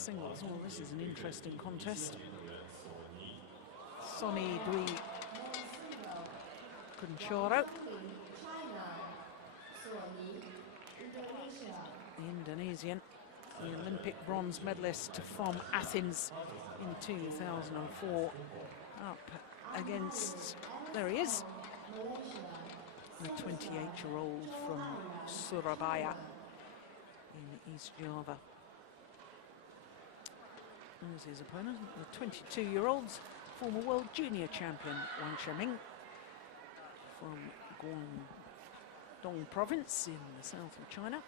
singles. Well, this is an interesting contest. Sony Dwi Kuncoro, the Indonesian, the Olympic bronze medalist from Athens in 2004, up against, there he is, the 28-year-old from Surabaya in East Java. There's his opponent, the 22-year-old former world junior champion Wang Zhengming from Guangdong province in the south of China.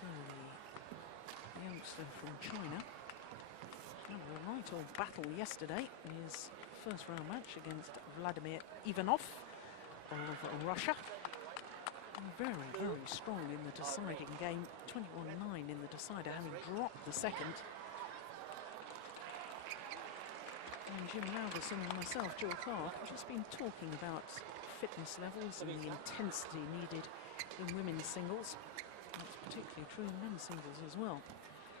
So the youngster from China had a right old battle yesterday in his first round match against Vladimir Ivanov of Russia. Very, very strong in the deciding game. 21-9 in the decider, having dropped the second. And Jim Lauderson and myself, Jill Clark, have just been talking about fitness levels and the intensity needed in women's singles. That's particularly true in men's singles as well.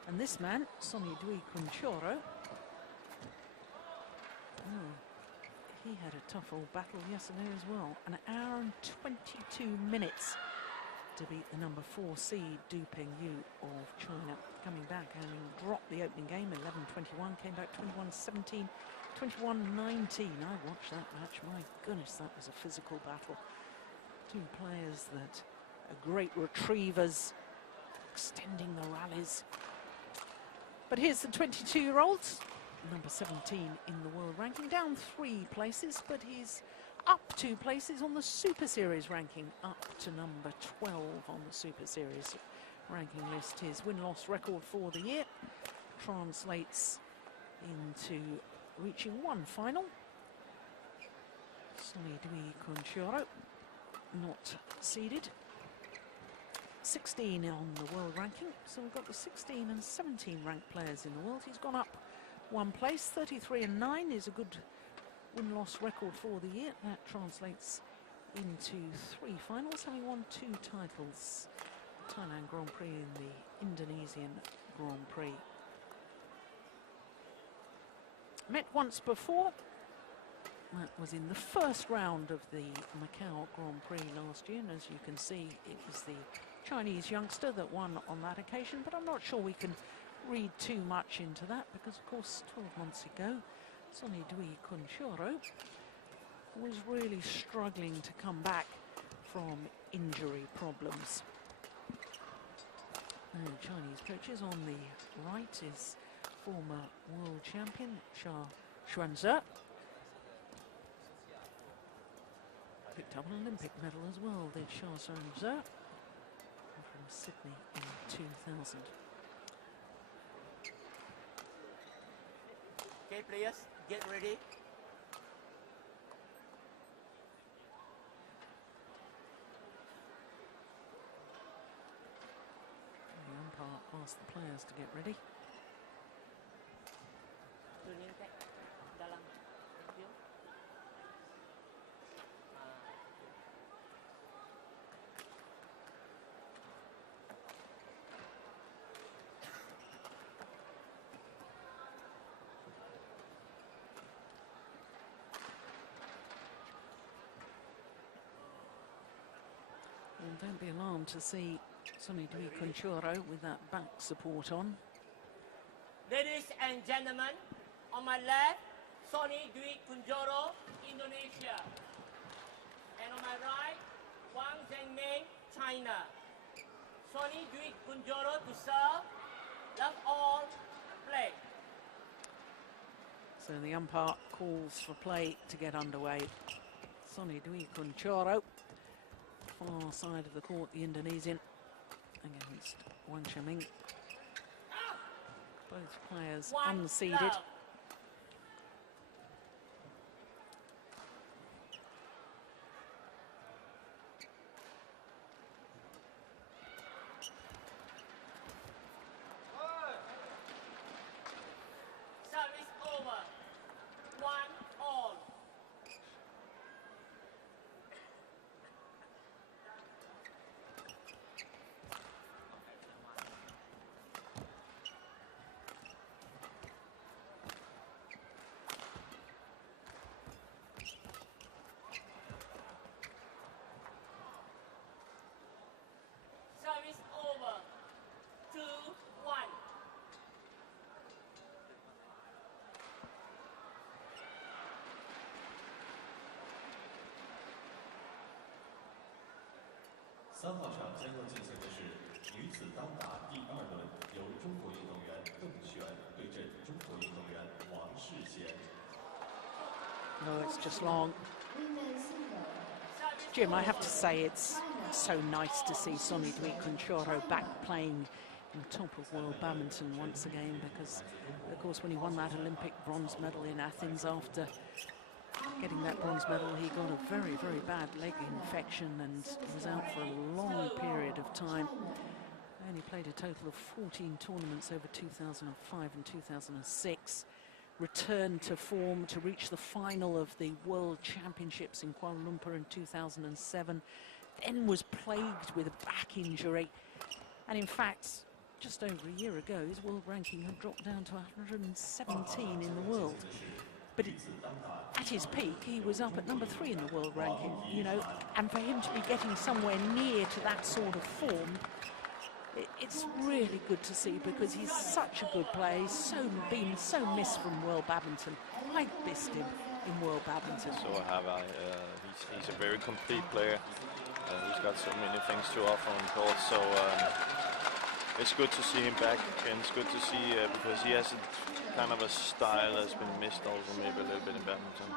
And this man, Sony Dwi Kuncoro, he had a tough old battle yesterday as well. An hour and 22 minutes to beat the number 4 seed Du Pengyu of China. Coming back, having dropped the opening game, 11-21, came back 21-17, 21-19. I watched that match. My goodness, that was a physical battle. Two players that are great retrievers, extending the rallies. But here's the 22-year-olds. Number 17 in the world ranking, down 3 places, but he's up 2 places on the Super Series ranking, up to number 12 on the Super Series ranking list. His win-loss record for the year translates into reaching 1 final. Sony Dwi Kuncoro, not seeded. 16 on the world ranking, so we've got the 16 and 17 ranked players in the world. He's gone up 1 place. 33-9 is a good win-loss record for the year. That translates into 3 finals, having won 2 titles. Thailand Grand Prix and the Indonesian Grand Prix. Met once before. That was in the first round of the Macau Grand Prix last year, and as you can see, it was the Chinese youngster that won on that occasion, but I'm not sure we can read too much into that, because of course 12 months ago Sony Dwi Kuncoro was really struggling to come back from injury problems. And Chinese coaches on the right is former world champion Xuanze. Picked up an Olympic medal as well, did Xuanze, from Sydney in 2000. Okay, players, get ready. The umpire asked the players to get ready. And don't be alarmed to see Sony Dwi Kuncoro with that back support on. Ladies and gentlemen, on my left, Sony Dwi Kuncoro, Indonesia. And on my right, Wang Zhengming, China. Sony Dwi Kuncoro to serve, love all, play. So the umpire calls for play to get underway. Sony Dwi Kuncoro, far side of the court, the Indonesian, against Wang Zhengming. Both players unseeded. Love. Service over. 1-all. 3号场将要进行的是女子单打第2轮，由中国运动员邓璇对阵中国运动员王世贤。 Oh, it's just long. Jim, I have to say it's so nice to see Sony Dwi Kuncoro back playing in top of world badminton once again, because of course when he won that Olympic bronze medal in Athens, after getting that bronze medal he got a very, very bad leg infection and was out for a long period of time. Only played a total of 14 tournaments over 2005 and 2006. Returned to form to reach the final of the World Championships in Kuala Lumpur in 2007, then was plagued with a back injury, and in fact just over a year ago his world ranking had dropped down to 117 in the world. But at his peak he was up at number 3 in the world ranking, you know, and for him to be getting somewhere near to that sort of form, it's really good to see, because he's such a good player. He's been so missed from world badminton. I missed him in world badminton. So have I. He's a very complete player. He's got so many things to offer on court. So it's good to see him back, and it's good to see because he has kind of a style that's been missed also maybe a little bit in badminton.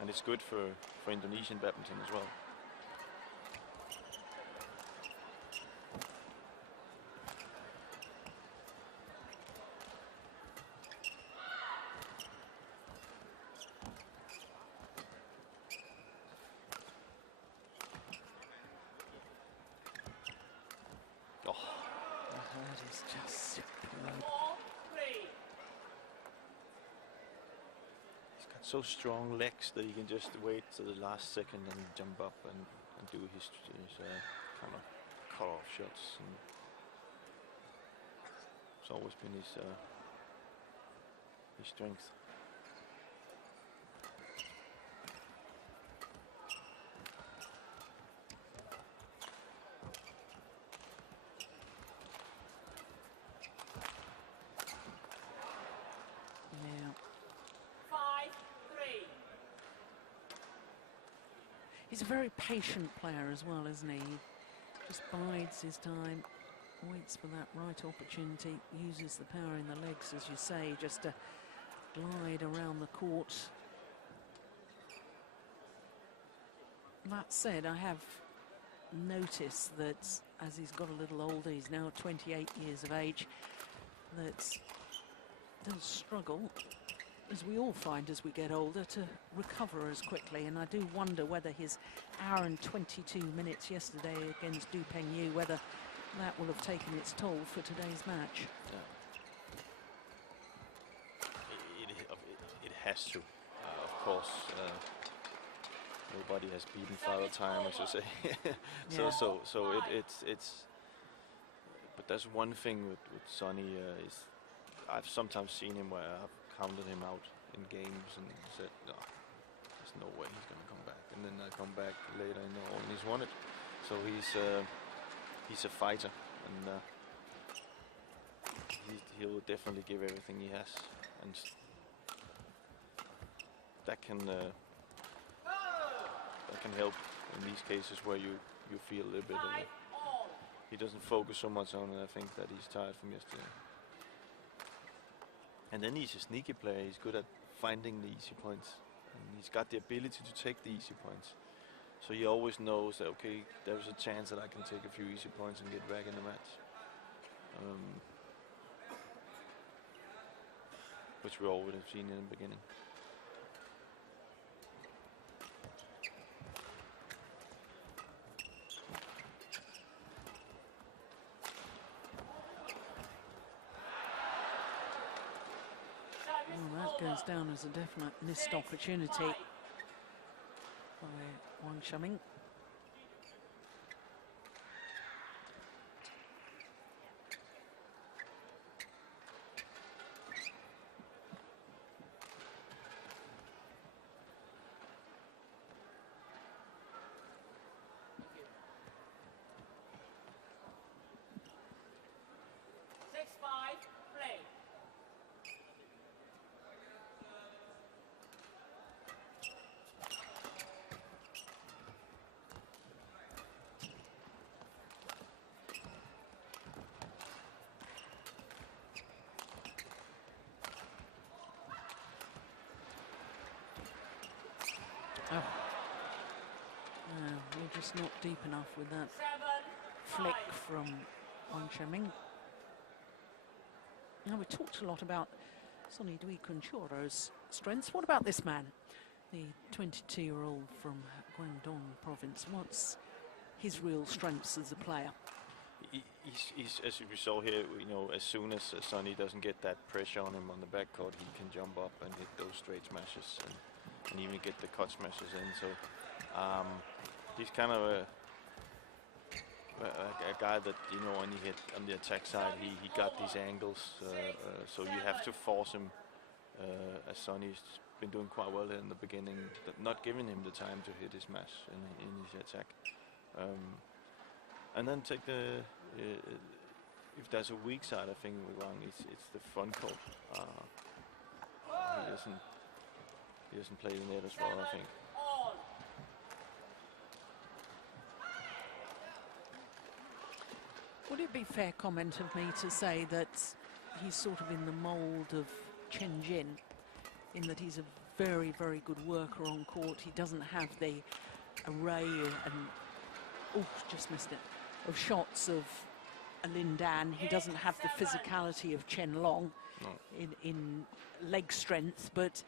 And it's good for Indonesian badminton as well. That is just superb. He's got so strong legs that he can just wait to the last second and jump up and do his kind of cut-off shots. And it's always been his strength. He's a very patient player as well, isn't he? He just bides his time, waits for that right opportunity, uses the power in the legs, as you say, just to glide around the court. That said, I have noticed that as he's got a little older, he's now 28 years of age, that does struggle, as we all find as we get older, to recover as quickly. And I do wonder whether his hour and 22 minutes yesterday against Du Pengyu, whether that will have taken its toll for today's match. It has to, of course. Nobody has beaten Father Time, as you say. So it's. But there's one thing with Sonny is I've sometimes seen him where I've counted him out in games and said, no, there's no way he's going to come back. And then I come back later and he's won it. So he's a fighter, and he'll definitely give everything he has, and that can help in these cases where you feel a little bit of it. He doesn't focus so much on it. I think that he's tired from yesterday. And then he's a sneaky player. He's good at finding the easy points, and he's got the ability to take the easy points. So he always knows that, okay, there's a chance that I can take a few easy points and get back in the match. Which we all would have seen in the beginning. Well, that goes down as a definite missed opportunity by Wang Zhengming. Oh. No, we're just not deep enough with that flick from Wang Zhengming. Now, we talked a lot about Sony Dwi Kuncoro's strengths. What about this man, the 22-year-old from Guangdong province? What's his real strengths as a player? He's, as we saw here, you know, as soon as Sonny doesn't get that pressure on him on the backcourt, he can jump up and hit those straight smashes and even get the cut smashes in. So he's kind of a guy that, you know, when he hit on the attack side, he got these angles. So you have to force him, as Sonny's been doing quite well in the beginning, not giving him the time to hit his smash in his attack. And then take the, if there's a weak side, I think with Wang, it's the front court. He doesn't play the net as well, I think. Would it be fair comment of me to say that he's sort of in the mould of Chen Jin, in that he's a very, very good worker on court? He doesn't have the array just missed it, of shots of a Lin Dan. He doesn't have the physicality of Chen Long in leg strength, but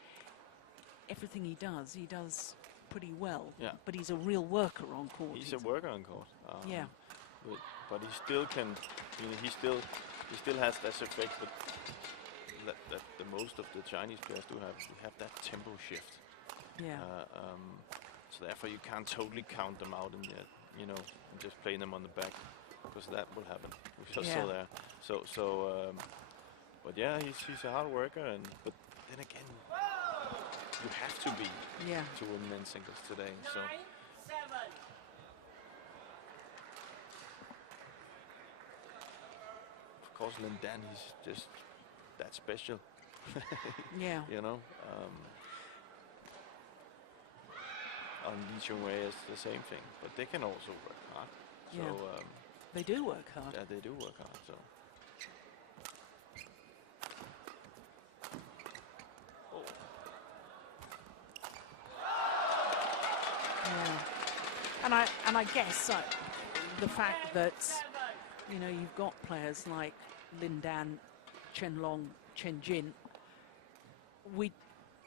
everything he does pretty well. Yeah. But he's a real worker on court. He's a worker on court. Yeah. But he still can, you know, he still has this effect that the most of the Chinese players do have. You have that tempo shift. Yeah. So therefore you can't totally count them out in the, you know, just playing them on the back, because that will happen. We just saw there. But yeah, he's a hard worker, but then again, you have to be to win men's singles today. So. Of course, Lin Dan, he's just that special. Yeah. You know. On Li Chongwei is the same thing, but they can also work hard. So they do work hard. Yeah, they do work hard. So. Yeah. And I guess the fact that, you know, you've got players like Lin Dan, Chen Long, Chen Jin, we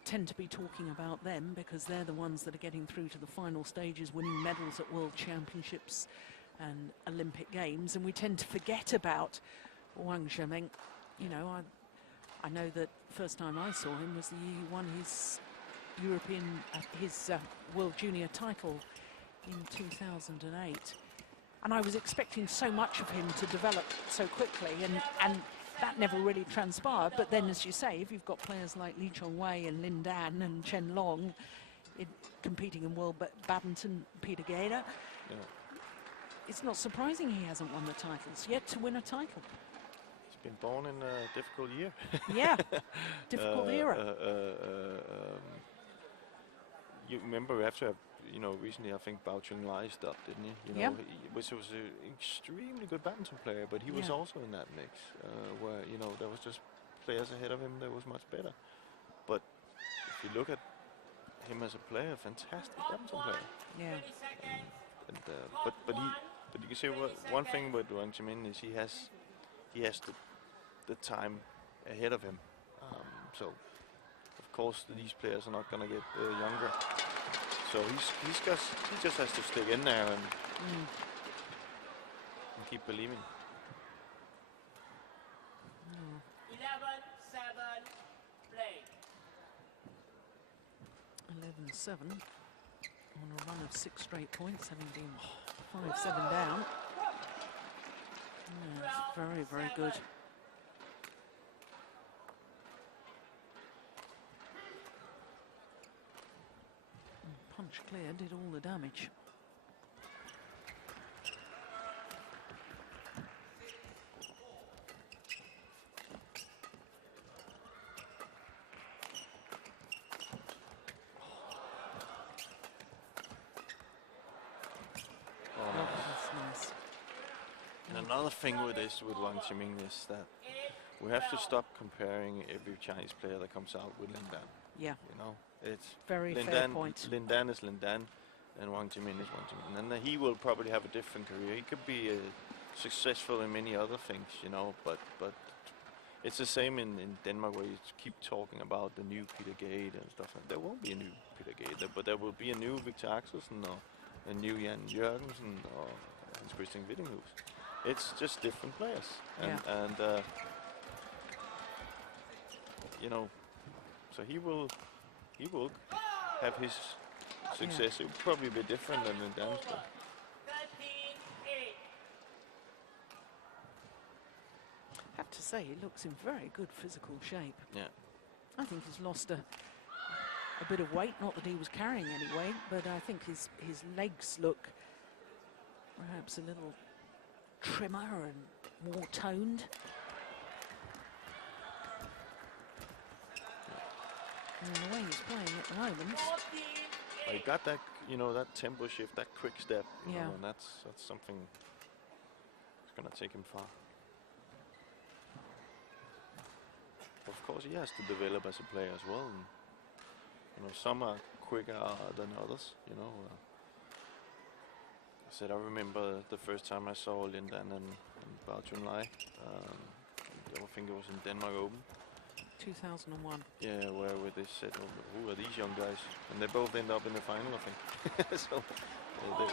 tend to be talking about them because they're the ones that are getting through to the final stages, winning medals at World Championships and Olympic Games, and we tend to forget about Wang Zhengming. You know, I know that first time I saw him was the year he won his European, his World Junior title in 2008. And I was expecting so much of him to develop so quickly, and that never really transpired. But then, as you say, if you've got players like Li Chongwei and Lin Dan and Chen Long competing in World Badminton, Peter Gader, it's not surprising he hasn't won the titles yet to win a title. He's been born in a difficult year. Yeah, difficult era. You remember after, you know, recently I think Bao Chunlai stopped, didn't he? You know, he was an extremely good badminton player, but he was also in that mix where, you know, there was just players ahead of him that was much better. But if you look at him as a player, fantastic badminton player. Yeah. But you can say one thing with Wang Zhengming is he has the time ahead of him. So of course these players are not going to get younger. So he just has to stick in there and keep believing. 11-7 play. 11-7 on a run of 6 straight points, having been 5-7 down. Yeah, it's very, very good. Punch clear did all the damage. And another thing with this, with Wang Zhengming, is that we have to stop comparing every Chinese player that comes out with Lin Dan. Yeah. You know, It's Very fair point. Lindan is Lindan, and Wang Zhengming is Wang Zhengming. And he will probably have a different career. He could be successful in many other things, you know, but it's the same in Denmark, where you keep talking about the new Peter Gade and stuff. There won't be a new Peter Gade, but there will be a new Victor Axelsen or a new Jan Jørgensen or Hans Christian Wittinghus. It's just different players, and you know, so he will have his success. It will probably be different than in dance. Have to say, he looks in very good physical shape. Yeah. I think he's lost a bit of weight, not that he was carrying any weight, but I think his legs look perhaps a little trimmer and more toned. And the way he's playing at the moment. He got that, you know, that tempo shift, that quick step, you know, and that's something that's gonna take him far. Of course, he has to develop as a player as well. And, you know, some are quicker than others. You know, I remember the first time I saw Lindan and Badminton Li. I think it was in Denmark Open. 2001. Yeah, where they said, "Oh, who are these young guys?" And they both end up in the final, I think. So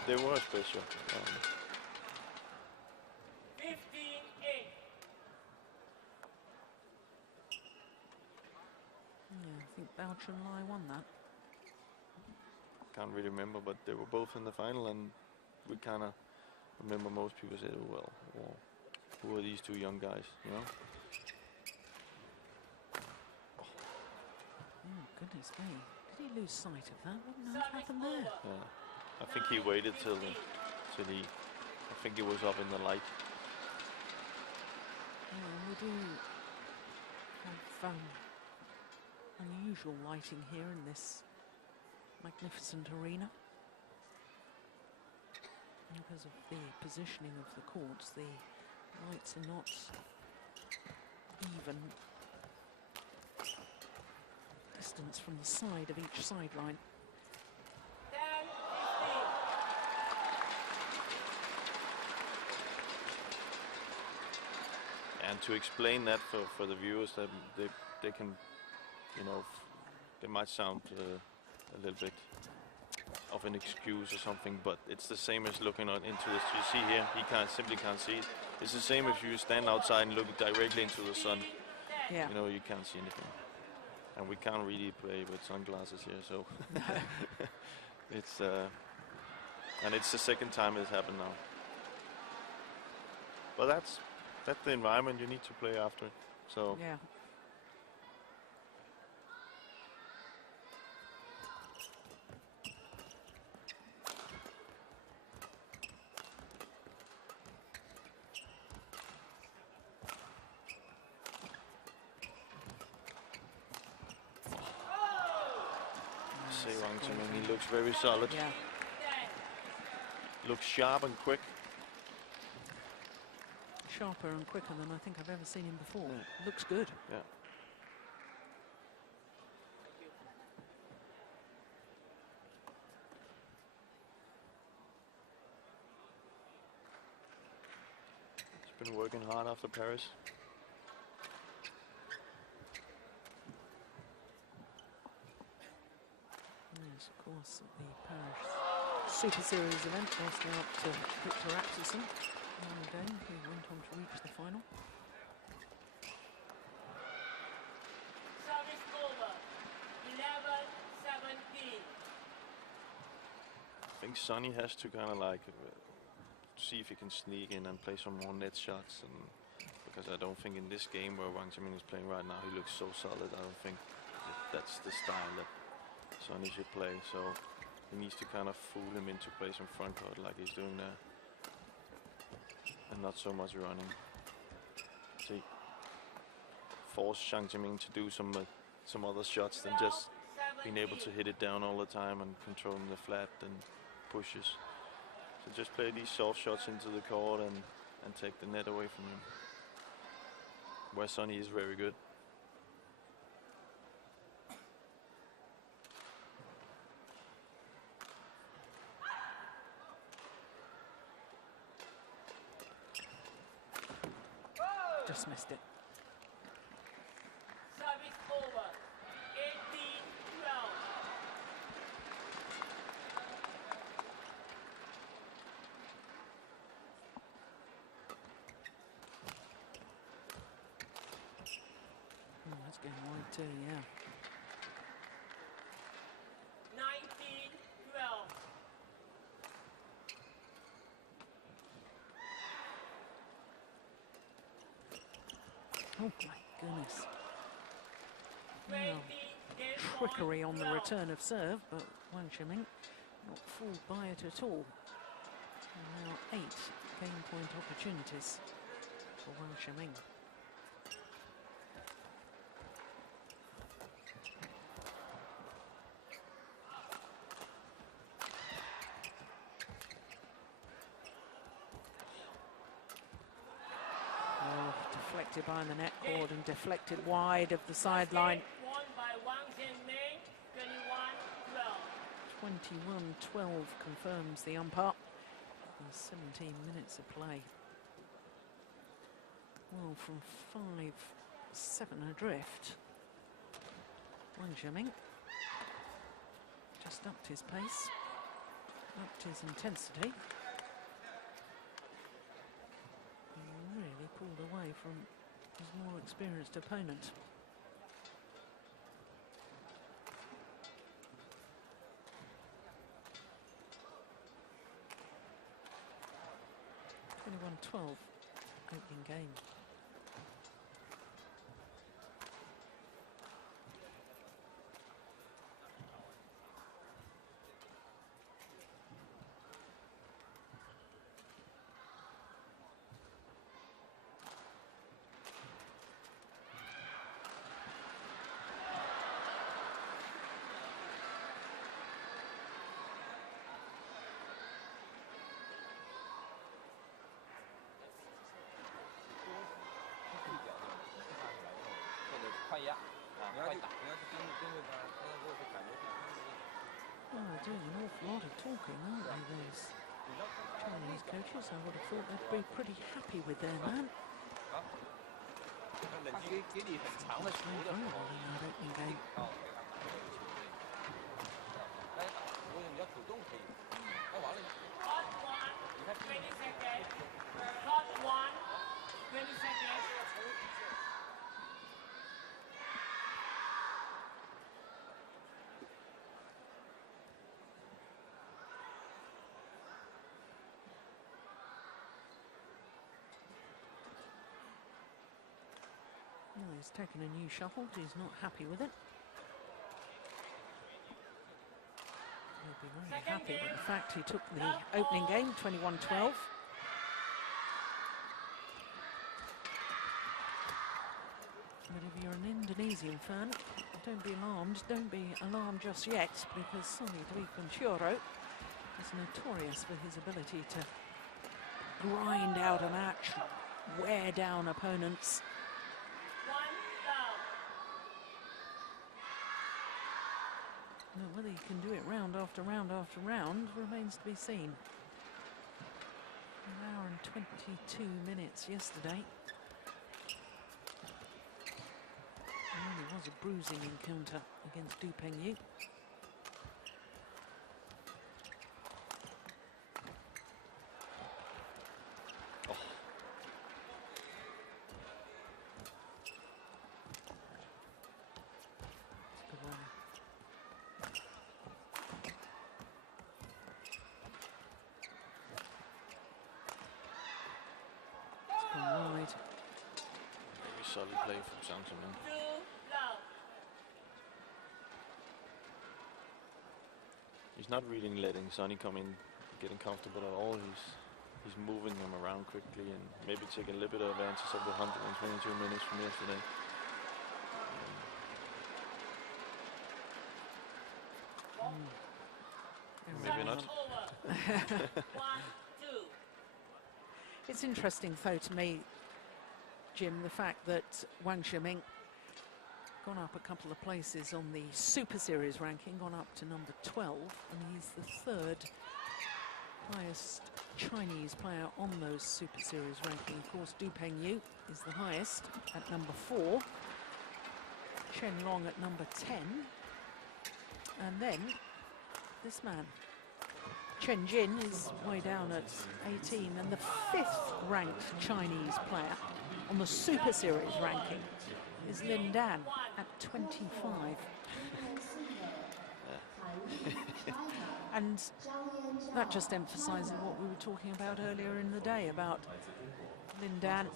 they were special. I think Badminton Li won that. Can't really remember, but they were both in the final, and we kind of remember most people said, "Oh, well, who are these two young guys?" You know. Oh goodness me! Did he lose sight of that? What on earth happened there? Yeah, I think he waited till I think he was up in the light. Yeah, we do have unusual lighting here in this magnificent arena. Because of the positioning of the courts, the lights are not even distance from the side of each sideline. And to explain that for the viewers, that they can, you know, they might sound a little bit of an excuse or something, but it's the same as looking out into this. You see here, he simply can't see it. It's the same if you stand outside and look directly into the sun. Yeah. You know, you can't see anything. And we can't really play with sunglasses here, so it's and it's the second time it's happened now. But that's the environment you need to play after it. So yeah. Wang Zhengming, he looks very solid. Yeah. Looks sharp and quick. Sharper and quicker than I think I've ever seen him before. Looks good. Yeah. He's been working hard after Paris. Yes, of course, at the Paris Superseries event, losing out to Victor Axelsen. Again, he went on to reach the final. Service over. 11-17. I think Sonny has to kind of like see if he can sneak in and play some more net shots, and because I don't think in this game where Wang Zhengming is playing right now, he looks so solid. I don't think that's the style that Sonny should play. So he needs to kind of fool him into play some front court like he's doing there, and not so much running. So he forced Wang Zhengming to do some other shots than just being able to hit it down all the time and controlling the flat and pushes. So just play these soft shots into the court and take the net away from him, where Sonny is very good. just missed it. Service over. 18-12. Oh, that's getting wide too, yeah. 19-12. Oh my goodness. 20 Now, game trickery on point, the 12. return of serve, but Wang Zhengming not fooled by it at all. And now 8 game point opportunities for Wang Zhengming. Oh, deflected behind the net cord and deflected wide of the sideline. Game won by Wang Zhengming. 21-12. 21-12 confirms the umpire. And 17 minutes of play. Well, from 5-7 adrift, Wang Zhengming just upped his pace, upped his intensity. And really pulled away from his more experienced opponent. Opening game. Well, they're doing an awful lot of talking, aren't they, those Chinese coaches? I would have thought they'd be pretty happy with their man. Very vulnerable in that opening game. Hot 1, 20 seconds. Hot 1, 20 seconds. Well, he's taken a new shuffle. He's not happy with it. He'll be very happy with the fact he took the opening game, 21-12. But if you're an Indonesian fan, don't be alarmed. Don't be alarmed just yet, because Sony Dwi Kuncoro is notorious for his ability to grind out a match, wear down opponents. 1 down. Now, whether he can do it round after round after round remains to be seen. 1 hour and 22 minutes yesterday. And there was a bruising encounter against Du Pengyu. Good one. It's gone wide. Very solid play from Wang Zhengming. 2 down. He's not really letting Sonny come in, getting comfortable at all. He's moving him around quickly and maybe taking a little bit of advantage of the 122 minutes from yesterday. Maybe not. Over. 1-2. It's interesting, though, to me, Jim, the fact that Wang Zhengming gone up a couple of places on the Super Series ranking, gone up to number 12, and he's the 3rd highest Chinese player on those Super Series ranking. Of course, Du Pengyu is the highest at number 4. Chen Long at number 10. And then this man, Chen Jin, is way down at 18. And the 5th ranked Chinese player on the Super Series ranking is Lin Dan at 25. And that just emphasizes what we were talking about earlier in the day about Lin Dan,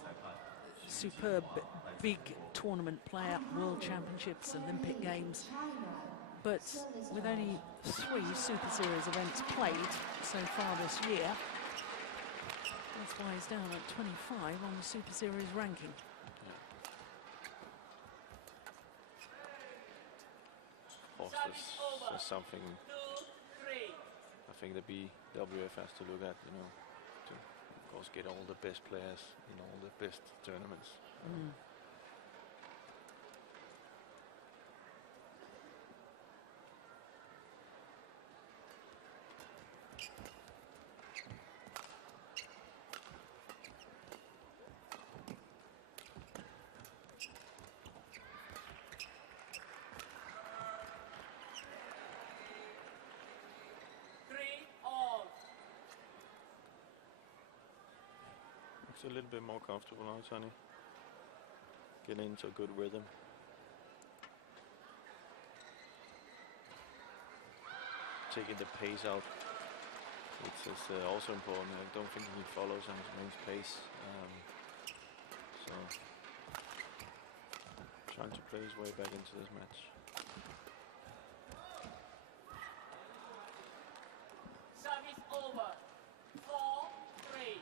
superb big tournament player, World Championships, Olympic Games, but with only 3 Super Series events played so far this year, that's why he's down at 25 on the Super Series ranking. Of course, there's something I think the BWF has to look at, you know, to of course get all the best players in all the best tournaments. A little bit more comfortable now, Sonny. Getting into a good rhythm. Taking the pace out, which is also important. I don't think he follows on his main pace. So trying to play his way back into this match. Service over. 4-3.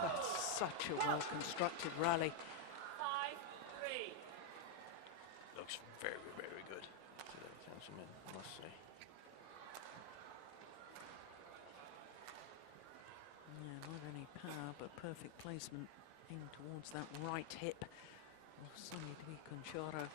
That's such a well-constructed rally. 5-3. Looks very, very good today, gentlemen, I must say. Yeah, not only power, but perfect placement in towards that right hip of Sony Dwi Kuncoro.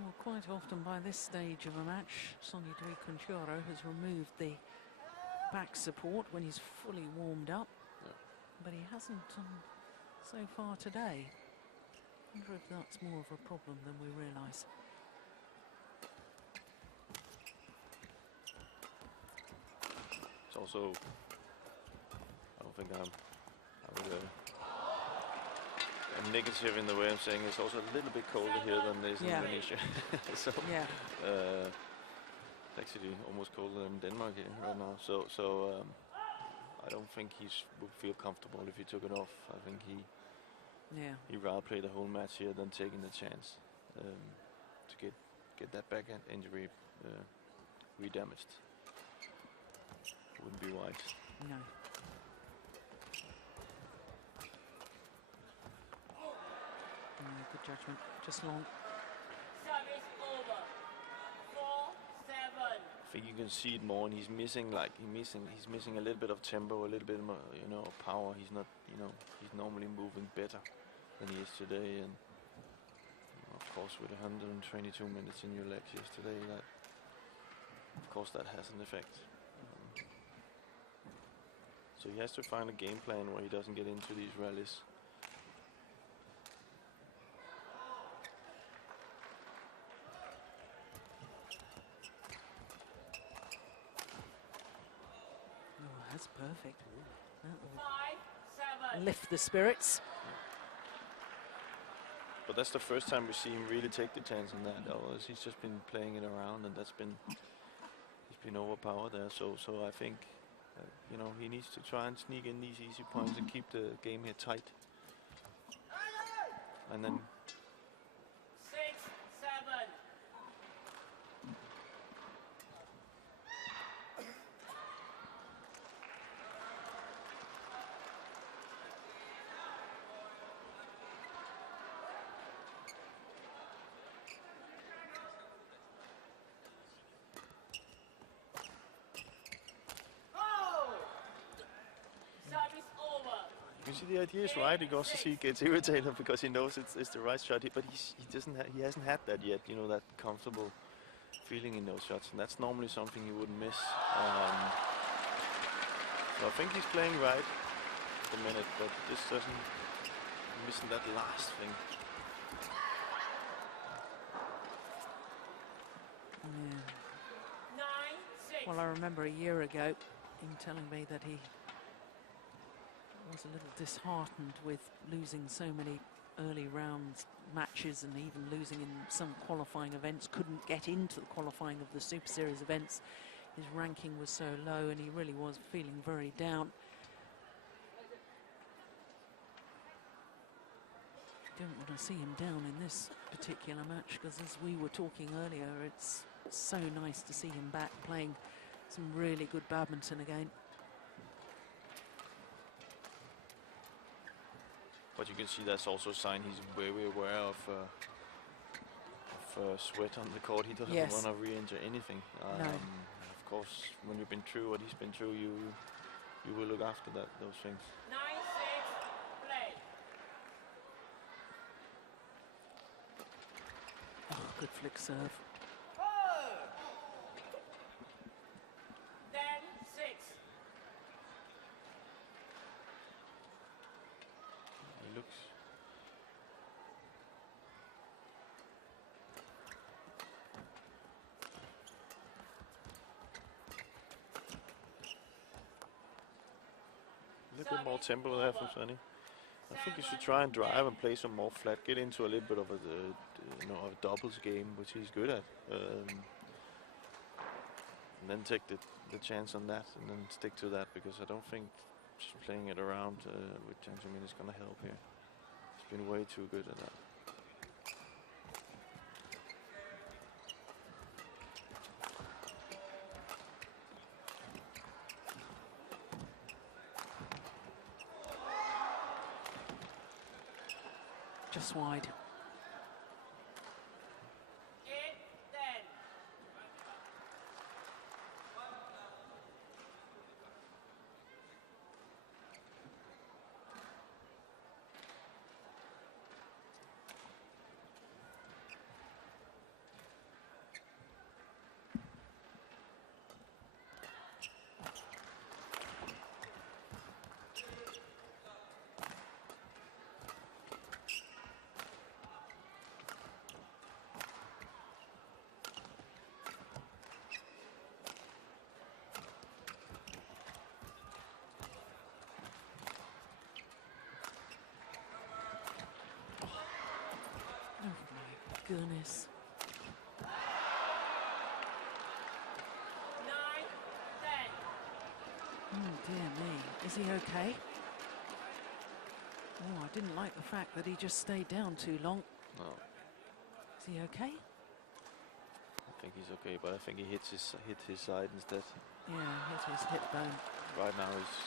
Well, quite often by this stage of a match, Sony Dwi Kuncoro has removed the back support when he's fully warmed up, but he hasn't so far today. I wonder if that's more of a problem than we realise. It's also, I don't think I'm negative in the way I'm saying. It's also a little bit colder here than this in Indonesia. So it's actually almost colder than Denmark here right now. So I don't think he would feel comfortable if he took it off. I think he'd rather play the whole match here than taking the chance to get that backhand injury re-damaged. Wouldn't be wise. No. Good judgment, just long. Service over. 4-7. I think you can see it more, and he's missing a little bit of tempo, a little bit more, you know, power. He's not, you know, he's normally moving better than he is today, and of course with 122 minutes in your legs yesterday, that of course that has an effect. So he has to find a game plan where he doesn't get into these rallies lift the spirits. But that's the first time we see him really take the chance on that. Otherwise, he's just been playing it around, and he's been overpowered there. So I think, you know, he needs to try and sneak in these easy points and keep the game here tight. And then 6-7. you see, the idea is right. You can also see he gets irritated because he knows it's the right shot, but he hasn't had that yet. You know, that comfortable feeling in those shots, and that's normally something you wouldn't miss. So I think he's playing right at the minute, but just doesn't missing that last thing. Yeah. Well, I remember a year ago him telling me that he was a little disheartened with losing so many early rounds matches and even losing in some qualifying events, couldn't get into the qualifying of the Super Series events. His ranking was so low and he really was feeling very down. Don't want to see him down in this particular match, because as we were talking earlier, it's so nice to see him back playing some really good badminton again. But you can see that's also a sign he's very aware of sweat on the court. He doesn't want to re-injure anything. No. Of course, when you've been through what he's been through, you will look after those things. 9-6, play. Oh, good flick serve. 10-6. He looks. A little bit more tempo there from Sonny. I think you should try and drive and play some more flat. Get into a little bit of a doubles game, which he's good at, and then take the chance on that, and then stick to that, because I don't think just playing it around with Zhengming is going to help here. He's been way too good at that. Just wide. 8-10. Goodness. 9-10. Oh dear me. Is he okay? Oh, I didn't like the fact that he just stayed down too long. No. Is he okay? I think he's okay, but I think he hit his side instead. Yeah, hit his hip bone. Right now he's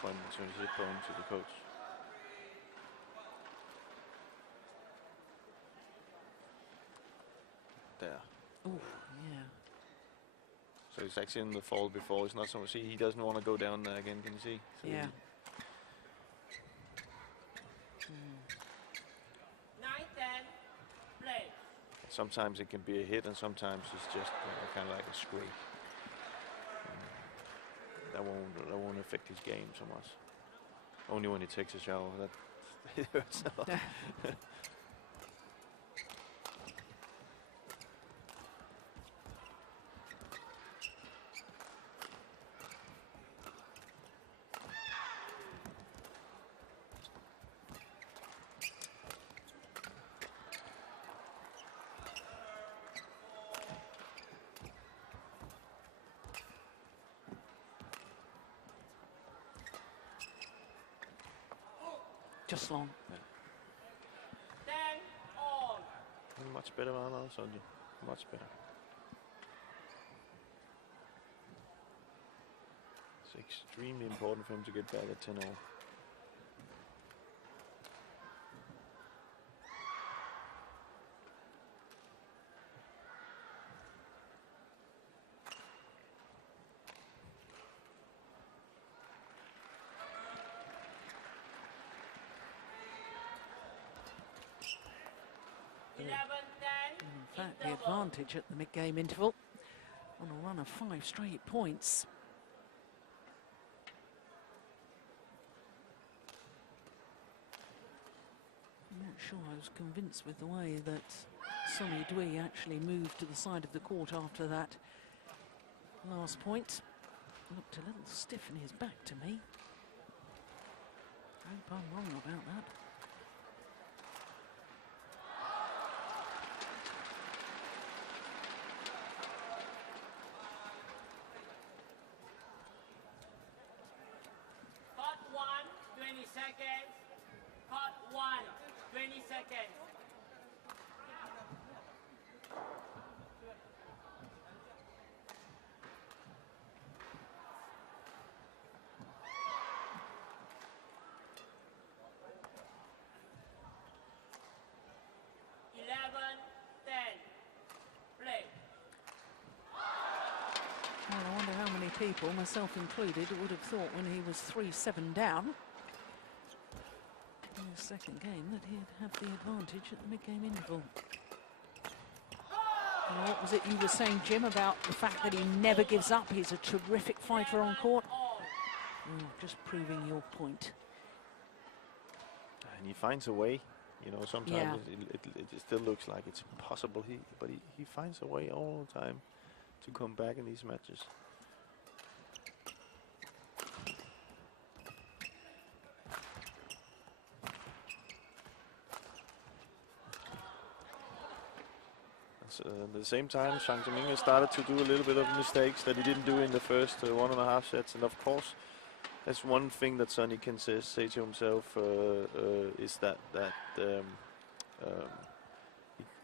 pointing to his hip bone to the coach. There. Oh, yeah. So he's actually in the fall before. It's not so much. See, he doesn't want to go down there again. Can you see? So Yeah. 9-10, play. sometimes it can be a hit, and sometimes it's just kind of like a scrape. That won't affect his game so much. Only when he takes a shower. That it hurts a lot. just long. Yeah. 10 all. Much better now, Sonia. Much better. It's extremely important for him to get back at 10 all. In fact, the advantage at the mid-game interval on a run of 5 straight points. I'm not sure I was convinced with the way that Sony Dwi actually moved to the side of the court after that last point. Looked a little stiff in his back to me. I hope I'm wrong about that. Well, I wonder how many people, myself included, would have thought when he was 3-7 down in his second game that he'd have the advantage at the mid-game interval. And what was it you were saying, Jim, about the fact that he never gives up? He's a terrific fighter on court. Just proving your point. And he finds a way. You know, sometimes it still looks like it's impossible, but he finds a way all the time to come back in these matches. So at the same time, Wang Zhengming has started to do a little bit of mistakes that he didn't do in the first 1.5 sets, and of course, that's one thing that Sonny can say to himself is that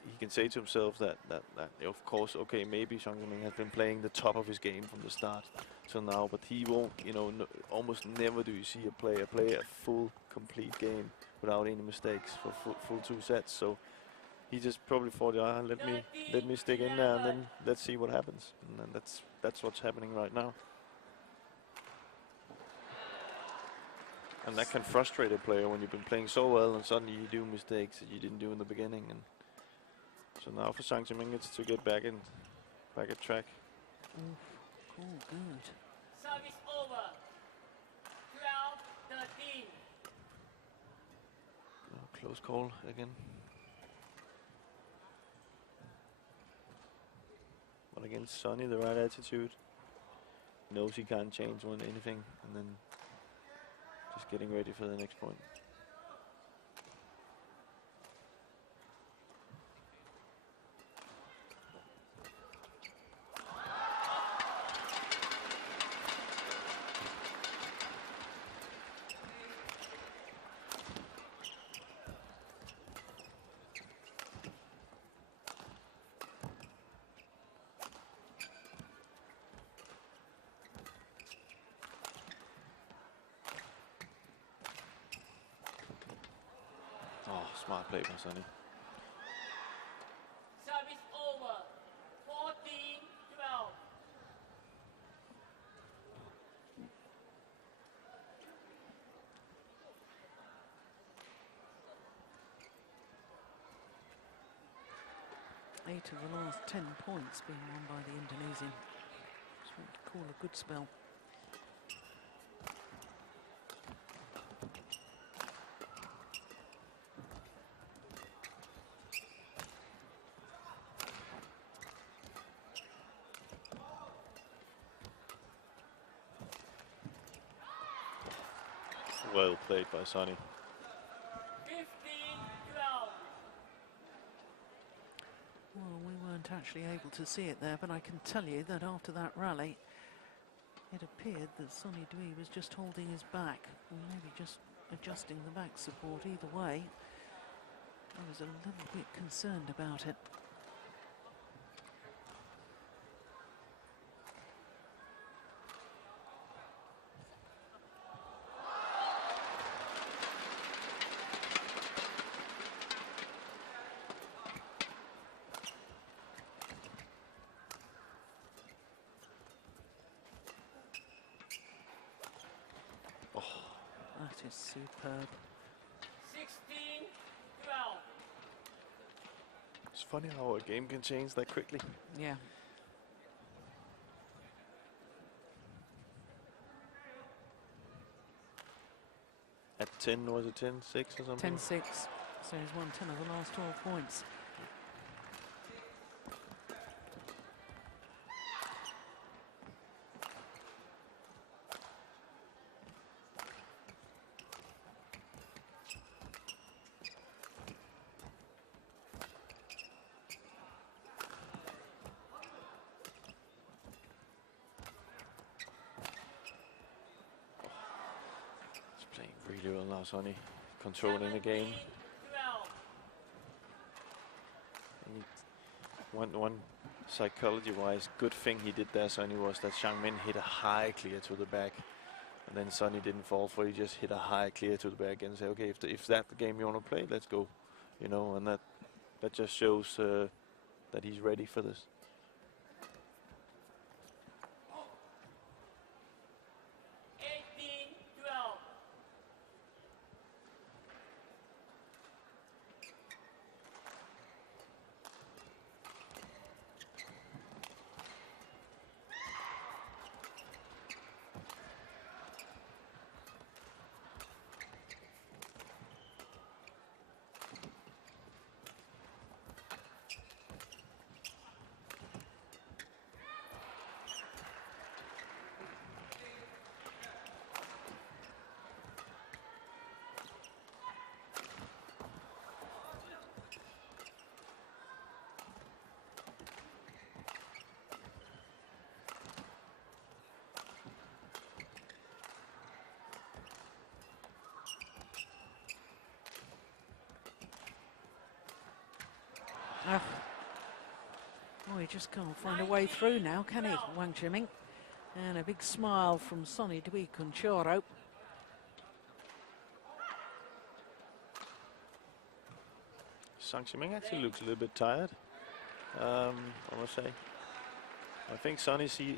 he can say to himself that of course, okay, maybe Wang Zhengming has been playing the top of his game from the start till now, but he won't, you know, almost never do you see a player play a full, complete game without any mistakes for full 2 sets. So he just probably thought, let me stick in there and then let's see what happens. And then that's what's happening right now. And that can frustrate a player when you've been playing so well and suddenly you do mistakes that you didn't do in the beginning. And so now for Wang Zhengming, it's to get back at track. Oh, good. Service over. 12-13. Close call again. But against Sonny, the right attitude. Knows he can't change anything, and then just getting ready for the next point. Smart play by Sonny. Service over. 14-12. Eight of the last 10 points being won by the Indonesian. That's what you call a good spell. Well played by Sonny. 15-12. Well, we weren't actually able to see it there, but I can tell you that after that rally, It appeared that Sony Dwi was just holding his back, or maybe just adjusting the back support. Either way, I was a little bit concerned about it. That is superb. 16-12. It's funny how a game can change that quickly. Yeah. At 10, was it 10-6 or something? 10-6. So he's won 10 of the last 12 points. Really well now, Sony, controlling the game. 12. One psychology-wise good thing he did there, Sonny, was that Zhengming hit a high clear to the back, and then Sonny didn't fall for it. He just hit a high clear to the back and say, okay, if that's the game you want to play, let's go, you know. And that just shows that he's ready for this. 18-12. Oh, he just can't find a way through now, can he, Wang Zhengming? And a big smile from Sony Dwi Kuncoro. Zhengming actually looks a little bit tired, I must say. I think Sonny, he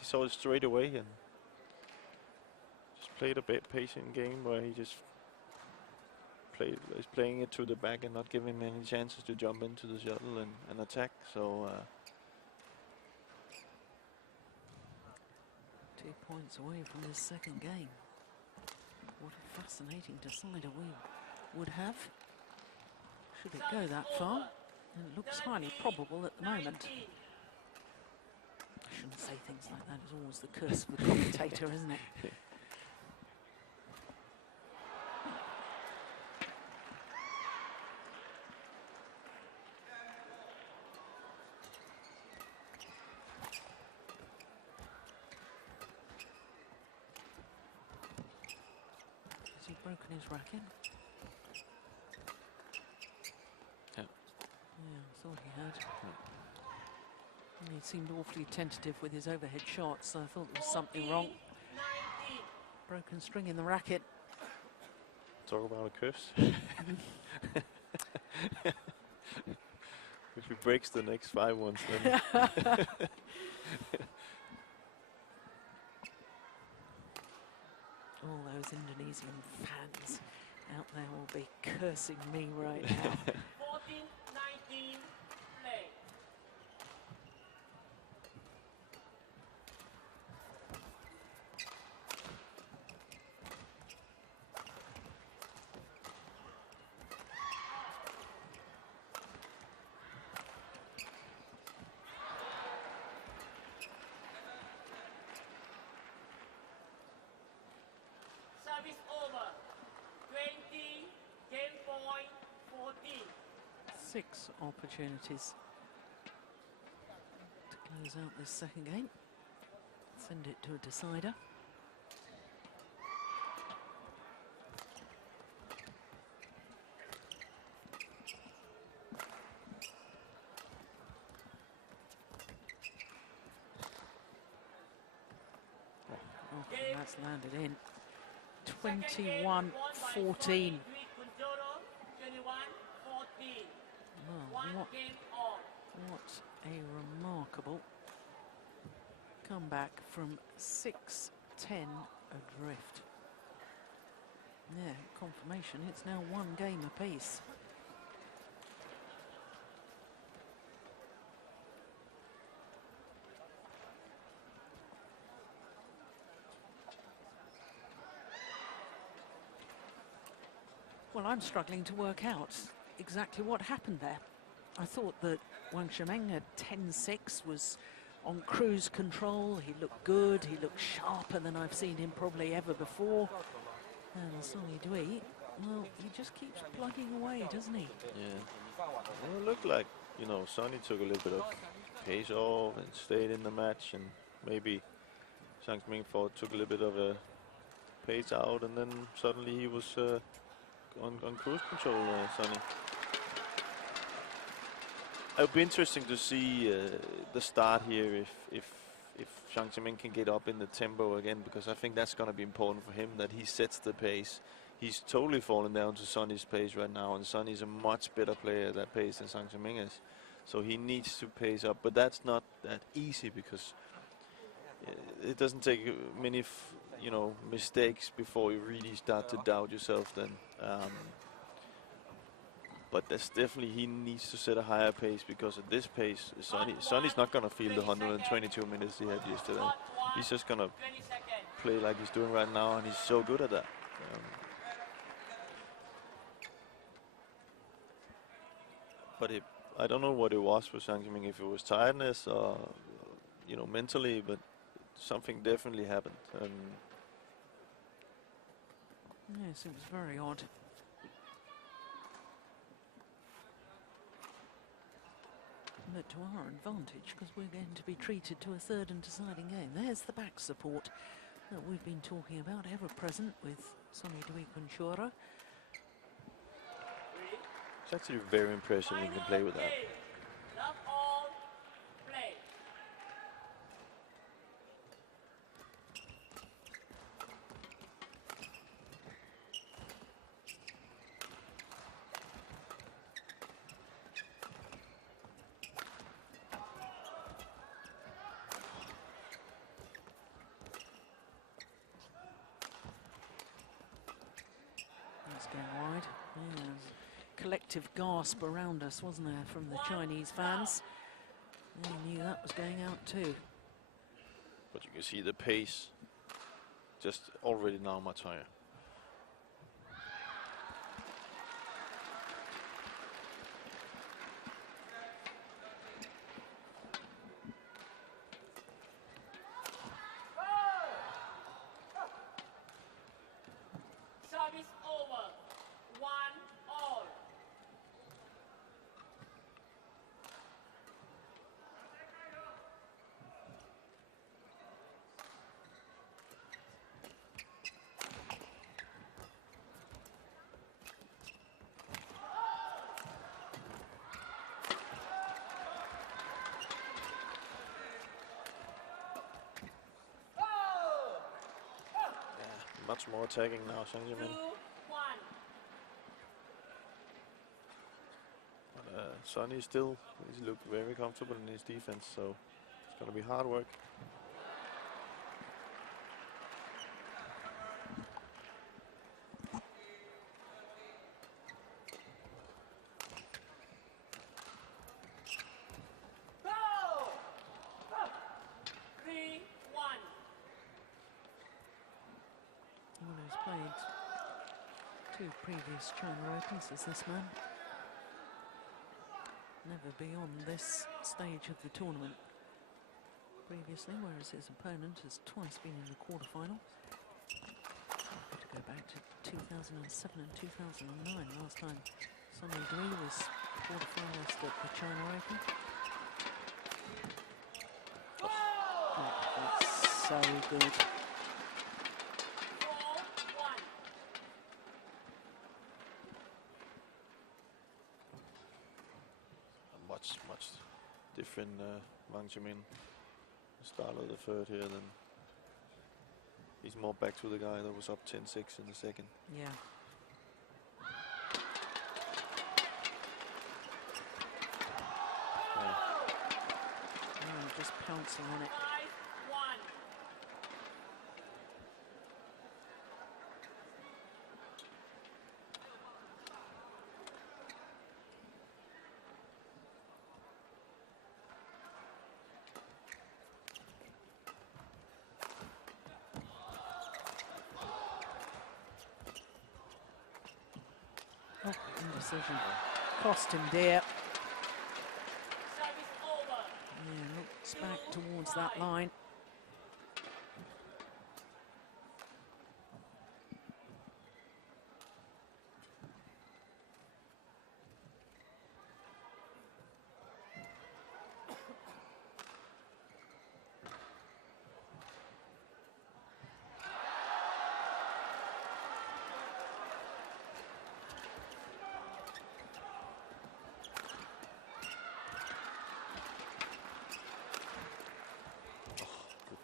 saw it straight away and just played a bit patient game where he just is playing it to the back and not giving him any chances to jump into the shuttle and attack. So 2 points away from his second game. What a fascinating decider we would have. Should it go that far? And it looks highly probable at the moment. I shouldn't say things like that. It's always the curse of the commentator, isn't it? Has he broken his racket? Yeah. Yeah, I thought he had. And he seemed awfully tentative with his overhead shots, so I thought there was something wrong. 19. Broken string in the racket. Talk about a curse. If he breaks the next 5 ones, then All those Indonesian fans out there will be cursing me right now. 14-19. Play. Service over. 20. Game point 14. 6 opportunities to close out this second game. send it to a decider. Oh, that's landed in. 21-14. Well, what a remarkable comeback from 6-10 adrift. Yeah, confirmation, it's now one game apiece. Well, I'm struggling to work out exactly what happened there. I thought that Wang Zhengming at 10-6 was on cruise control. He looked good. He looked sharper than I've seen him probably ever before. And Sony Dwi, well, he just keeps plugging away, doesn't he? Yeah. Well, it looked like, you know, Sony took a little bit of pace off and stayed in the match, and maybe Zhengming took a little bit of a pace out, and then suddenly he was on cruise control, Sony. It would be interesting to see the start here if Wang Zhengming can get up in the tempo again, because I think that's going to be important for him, that he sets the pace. He's totally fallen down to Sonny's pace right now, and Sonny's a much better player at that pace than Wang Zhengming is. So he needs to pace up, but that's not that easy, because it doesn't take many mistakes before you really start to doubt yourself then. But that's definitely, he needs to set a higher pace, because at this pace, Sonny's not going to feel the 122 minutes he had yesterday. He's just going to play like he's doing right now, and he's so good at that. But I don't know what it was for Zhengming, if it was tiredness or, you know, mentally, but something definitely happened. Yes, it was very odd. But to our advantage, because we're going to be treated to a third and deciding game. There's the back support that we've been talking about, ever present with Sony Dwi Kuncoro. It's actually very impressive he can play with that. Going wide. Yeah, collective gasp around us, wasn't there, from the Chinese fans? They knew that was going out too. But you can see the pace just already now much higher. Much more attacking now, Zhengming. But Sonny still, he's looked very comfortable in his defense, so it's going to be hard work. Two previous China Opens as this man. Never beyond this stage of the tournament previously, whereas his opponent has twice been in the quarterfinal. Got to go back to 2007 and 2009, last time Sony Dwi was quarterfinalist at the China Open. Oh, so good. 4-1. Much different Wang Zhengming start of the third here than he's more back to the guy that was up 10-6 in the second. Yeah. Just pouncing on it. 5-1. Oh, indecision. Cost him dear. Service over. Yeah, looks back towards that line.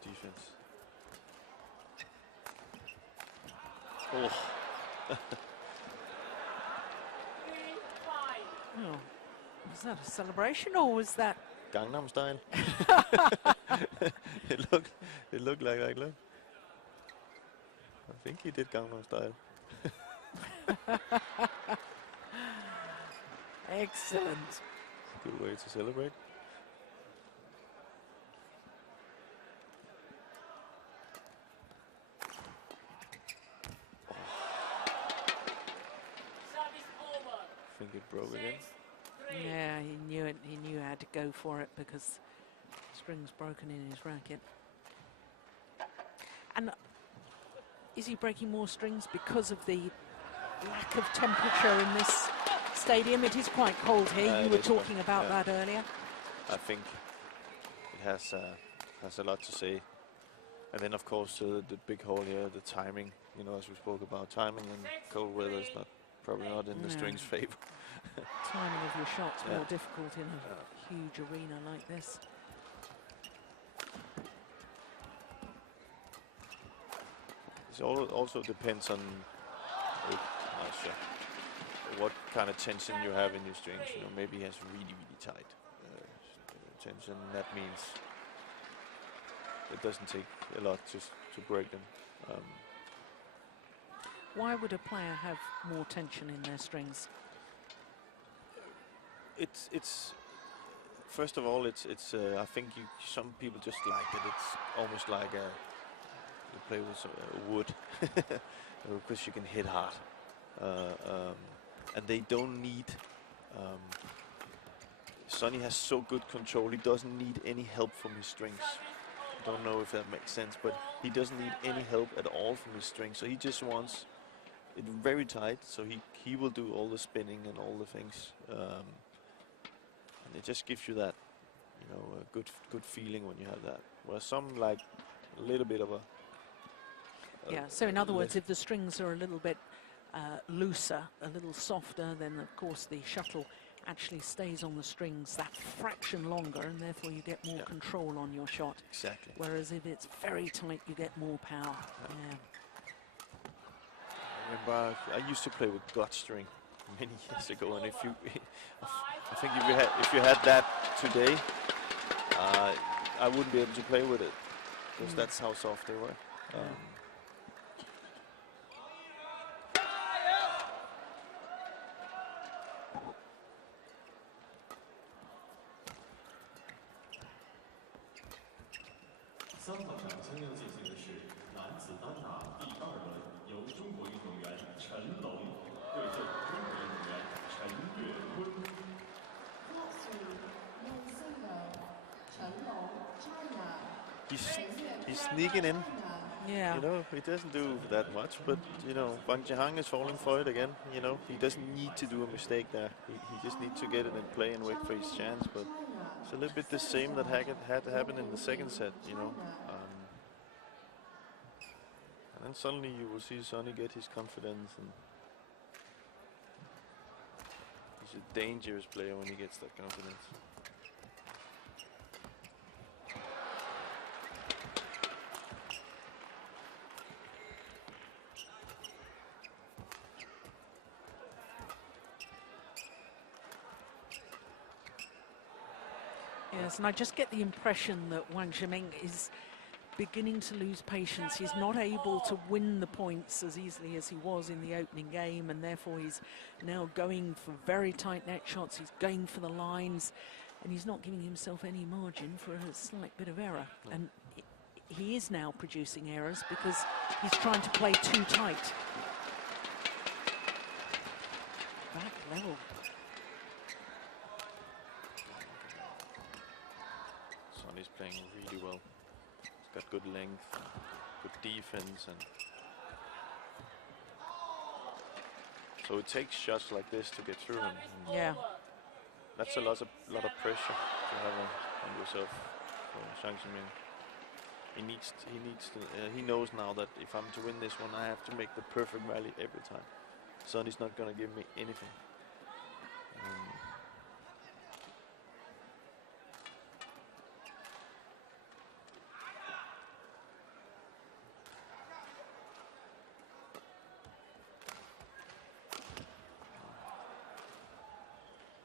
Defense. Oh. 3-5. Oh, was that a celebration or was that? Gangnam Style. it looked like that, look. I think he did Gangnam Style. Excellent. Good way to celebrate. Service over. I think it broke again. 6-3. Yeah, he knew it. He knew how to go for it because string's broken in his racket. And is he breaking more strings because of the lack of temperature in this stadium? It is quite cold here. You were talking about that earlier. I think it has a lot to say. And then, of course, the big hole here, the timing. You know, as we spoke about, timing and cold weather is probably not in the strings' favor. Timing of your shots more difficult in a huge arena like this. It also depends on what kind of tension you have in your strings. You know, maybe he has really tight tension. That means it doesn't take a lot just to break them. Why would a player have more tension in their strings? It's first of all, it's I think some people just like it. It's almost like you play with wood because you can hit hard, and they don't need. Sonny has so good control. He doesn't need any help from his strings. I don't know if that makes sense, but he doesn't need any help at all from his strings. So he just wants it very tight. So he will do all the spinning and all the things. And it just gives you that, you know, a good feeling when you have that. Where some like a little bit of a yeah. So in other words, if the strings are a little bit looser, a little softer, then of course the shuttle actually stays on the strings that fraction longer, and therefore you get more control on your shot. Exactly. Whereas if it's very tight, you get more power. Yeah. I remember I used to play with gut string many years ago, and if you, I think if you had that today, I wouldn't be able to play with it because that's how soft they were.3场将要进行的是男子单打第2轮，由中国运动员陈龙对阵中国运动员陈岳坤。He's sneaking in. Yeah. You know, he doesn't do that much, but you know, Wang Zhengming is falling for it again. You know, he doesn't need to do a mistake there. He just needs to get it and play and wait for his chance. But it's a little bit the same that had happened in the second set. You know, And suddenly you will see Sonny get his confidence, and he's a dangerous player when he gets that confidence. Yes, and I just get the impression that Wang Zhengming is beginning to lose patience. He's not able to win the points as easily as he was in the opening game, and therefore he's now going for very tight net shots. He's going for the lines, and he's not giving himself any margin for a slight bit of error. No. And he is now producing errors because he's trying to play too tight. Back level. Sonny's playing really well. He's got good length, good defense, and so it takes shots like this to get through him. And Yeah. that's a lot of pressure to have on yourself for Wang Zhengming. He knows now that if I'm to win this one, I have to make the perfect rally every time. Sonny's not going to give me anything.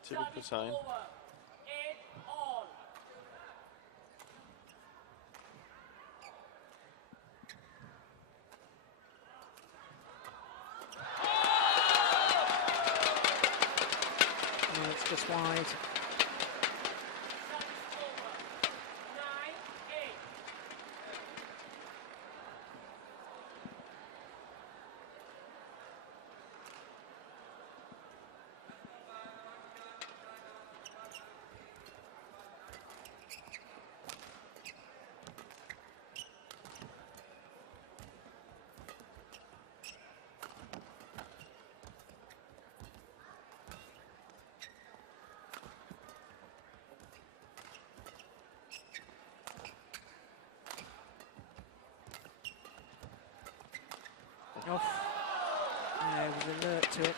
Typical sign. No, it's just wide. Off. Yeah, he was alert to it.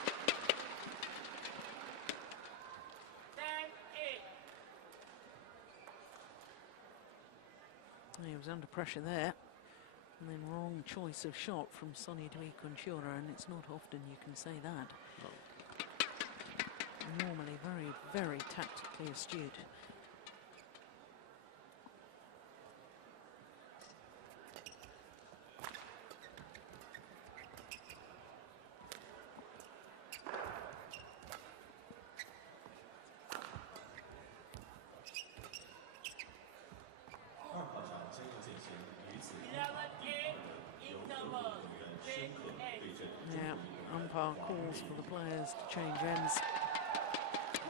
He was under pressure there. And then wrong choice of shot from Sony Dwi Kuncoro, and it's not often you can say that. No. Normally very, very tactically astute. Umpire calls for the players to change ends.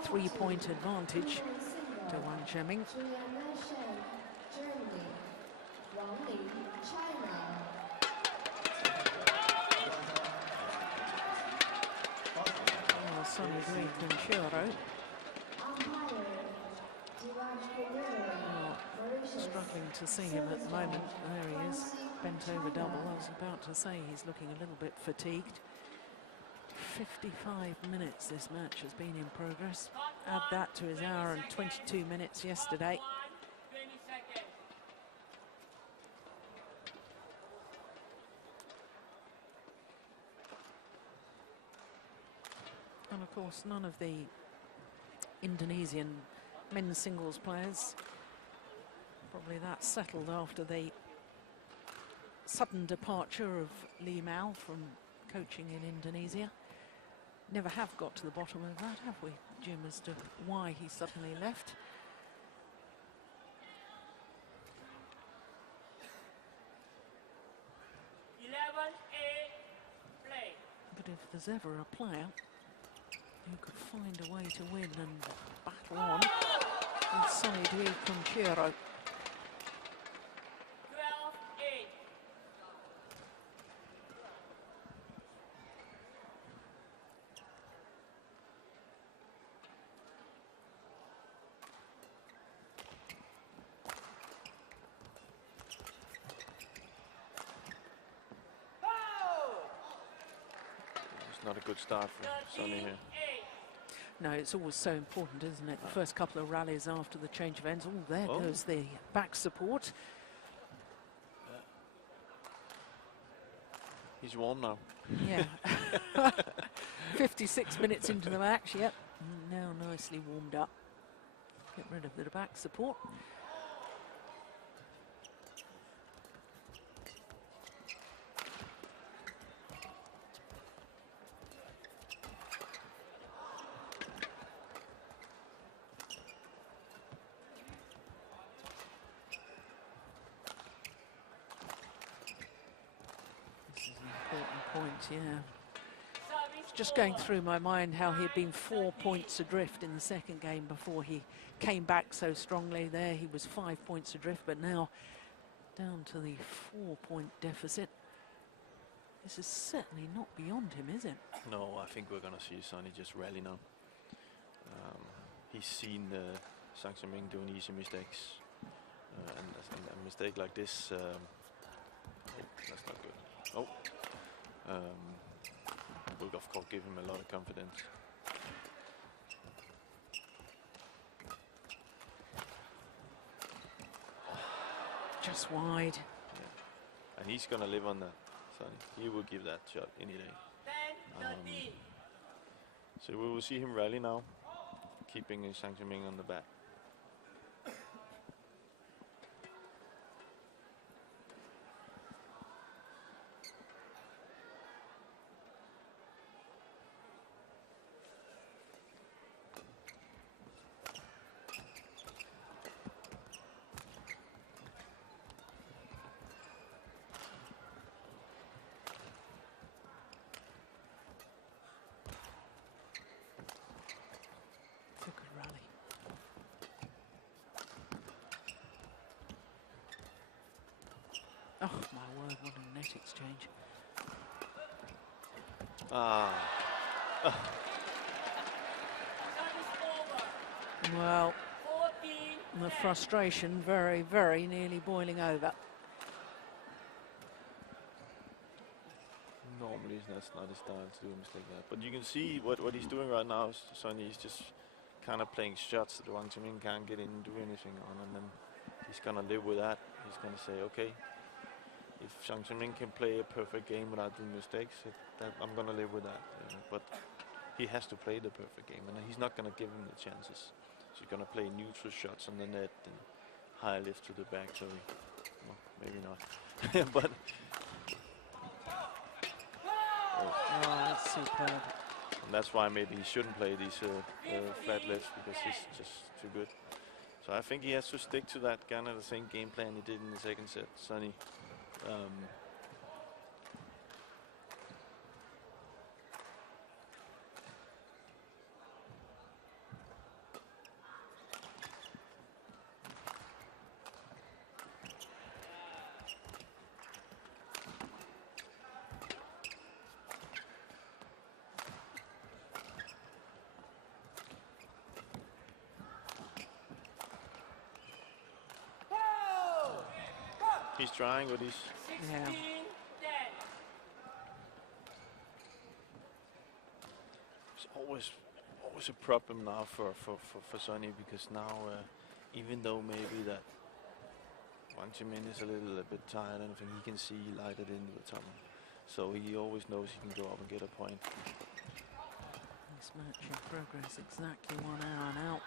3-point advantage to Wang Zhengming. Sony Dwi Kuncoro. Struggling to see him at the moment. There he is, bent over double. I was about to say he's looking a little bit fatigued. 55 minutes this match has been in progress. Add that to his hour and 22 minutes yesterday. And of course, none of the Indonesian men's singles players, probably that settled after the sudden departure of Li-Ning from coaching in Indonesia. Never have got to the bottom of that, have we, Jim, as to why he suddenly left? But if there's ever a player who could find a way to win and battle on, it's Sony Dwi Kuncoro. It's not a good start for Sonny here. No, it's always so important, isn't it? The first couple of rallies after the change of ends. Oh, there goes the back support. He's warm now. Yeah. 56 minutes into the match, yep. Now nicely warmed up. Get rid of the back support. Point, yeah. It's just going through my mind how he had been 4 points adrift in the second game before he came back so strongly. There he was 5 points adrift, but now down to the 4-point deficit. This is certainly not beyond him, is it? No, I think we're going to see Sonny just rally now. He's seen Wang Zhengming doing easy mistakes, and a mistake like this, that's not good. Oh. Will of course give him a lot of confidence. Just wide. Yeah. And he's gonna live on that, Sonny. He will give that shot any day. So we will see him rally now, keeping Wang Zhengming on the back. Oh, my word, what a net exchange. Well, the frustration very, very nearly boiling over. Normally that's not his style to do a mistake like that. But you can see what he's doing right now, Sonny. He's just kind of playing shots that Wang Zhengming can't get in and do anything on, and then he's gonna live with that. He's gonna say, okay, if Wang Zhengming can play a perfect game without doing mistakes, I'm gonna live with that. But he has to play the perfect game, and he's not gonna give him the chances. So he's gonna play neutral shots on the net and high lift to the back. So well, maybe not, but. Oh, that's superb. And that's why maybe he shouldn't play these flat lifts, because he's just too good. So I think he has to stick to that kind of the same game plan he did in the second set, Sonny. He's trying with his. Yeah. It's always a problem now for Sonny, because now even though maybe that Wang Zhengming is a little bit tired, and he can see light at the end of the tunnel, so he always knows he can go up and get a point. This match in progress, exactly 1 hour now.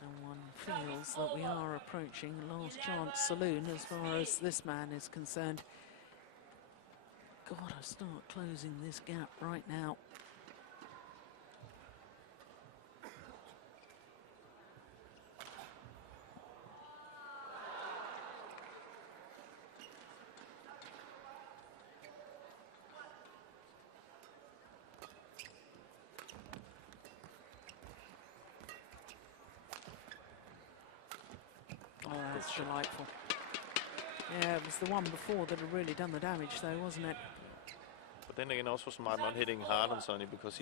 And one feels that we are approaching last chance saloon as far as this man is concerned. Gotta start closing this gap right now. Oh, that's delightful. Yeah, it was the one before that had really done the damage though, wasn't it? But then again, also smart not hitting hard on Sonny, because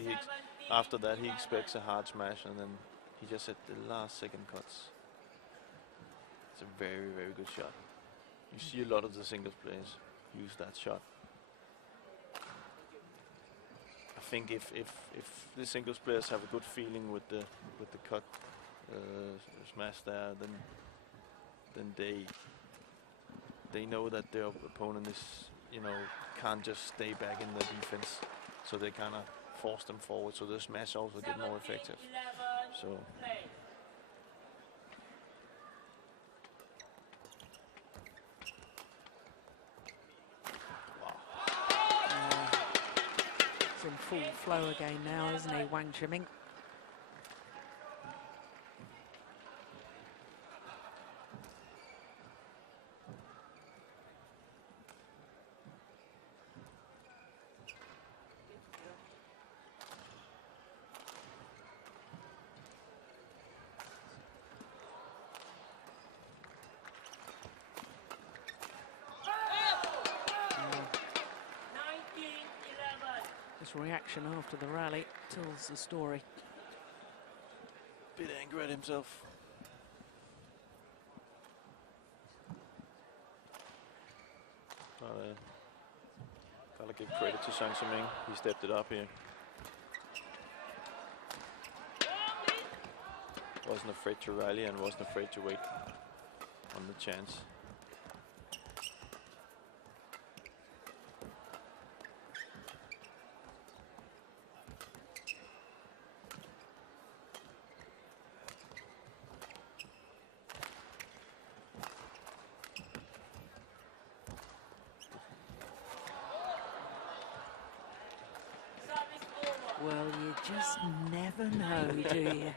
after that he expects a hard smash, and then he just hit the last second cuts. It's a very, very good shot. You see a lot of the singles players use that shot. I think if the singles players have a good feeling with the cut smash there, then they know that their opponent is, you know, can't just stay back in the defense, so they kind of force them forward, so the smash also get more effective. So. He's in full flow again now, isn't he, Wang Zhengming? Reaction after the rally tells the story. Bit angry at himself. Gotta give credit to Zhang Zhengming. He stepped it up here. Wasn't afraid to rally and wasn't afraid to wait on the chance. Well, you just never know, do you?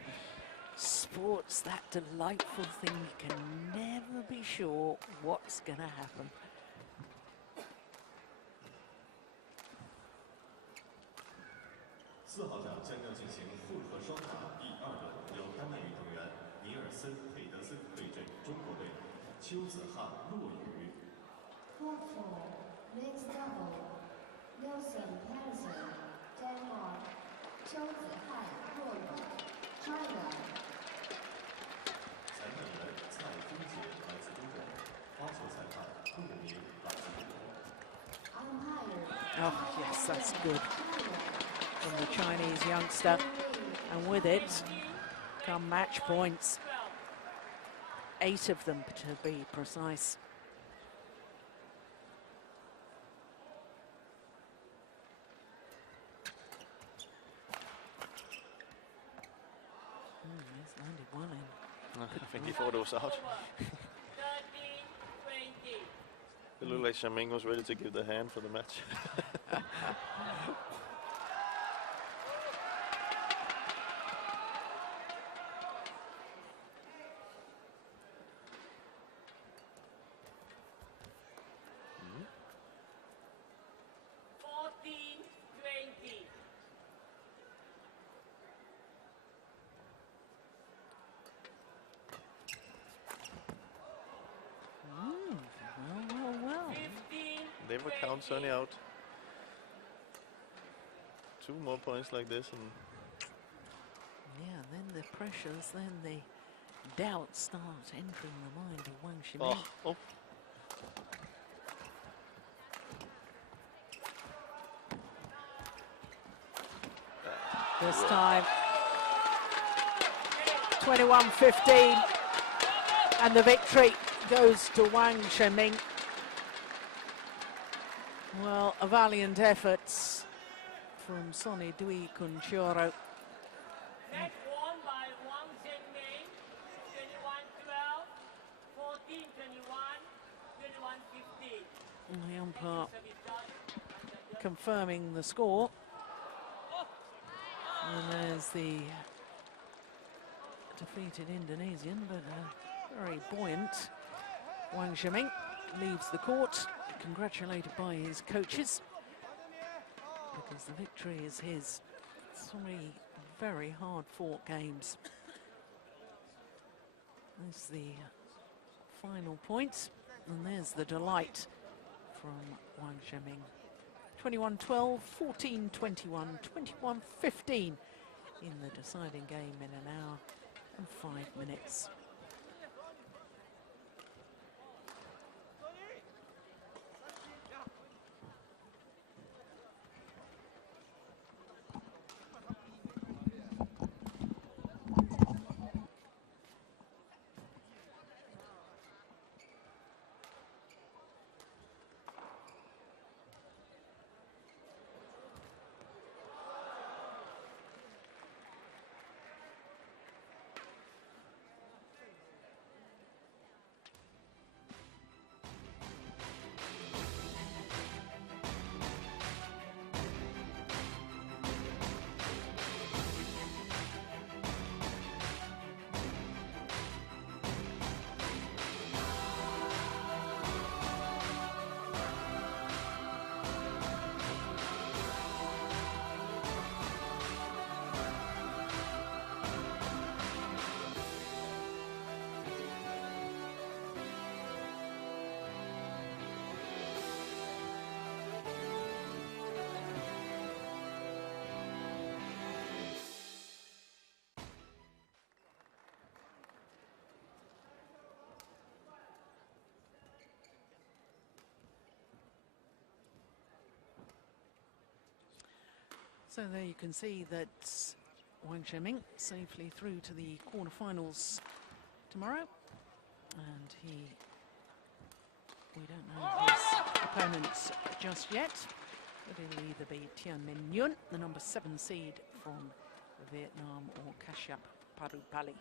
Sport's that delightful thing, you can never be sure what's going to happen.4号场将要进行混合双打第2轮，由丹麦运动员尼尔森·佩德森对阵中国队邱子翰、骆宇。Court 4, mixed double, Nelson Patterson, Denmark, 邱子翰、骆宇 China. 裁判员蔡宗杰来自中国，发球裁判顾明来自中国。Umpire. Oh, yes, that's good. From the Chinese youngster, and with it come match points, 8 of them to be precise. He's landed well in. I think he thought it was out. It looked like Zhengming was ready to give the hand for the match. Never count Sony out. 2 more points like this, and yeah, then the pressures, then the doubts start entering the mind of Wang Zhengming. oh. This time, 21-15, and the victory goes to Wang Zhengming. Well, a valiant effort from Sony Dwi Kuncoro. Match won by Wang Zhengming, 21-12, 14-21, 21-15. The umpire confirming the score. And there's the defeated Indonesian, but a very buoyant Wang Zhengming leaves the court, congratulated by his coaches, because the victory is his. 3 very hard-fought games. There's the final point, and there's the delight from Wang Zhengming. 21-12, 14-21, 21-15 in the deciding game in 1 hour and 5 minutes. So there you can see that Wang Zhengming safely through to the quarterfinals tomorrow, and we don't know his opponents just yet, but it'll either be Tianmin Yun, the number 7 seed from Vietnam, or Kashyap Padupalli.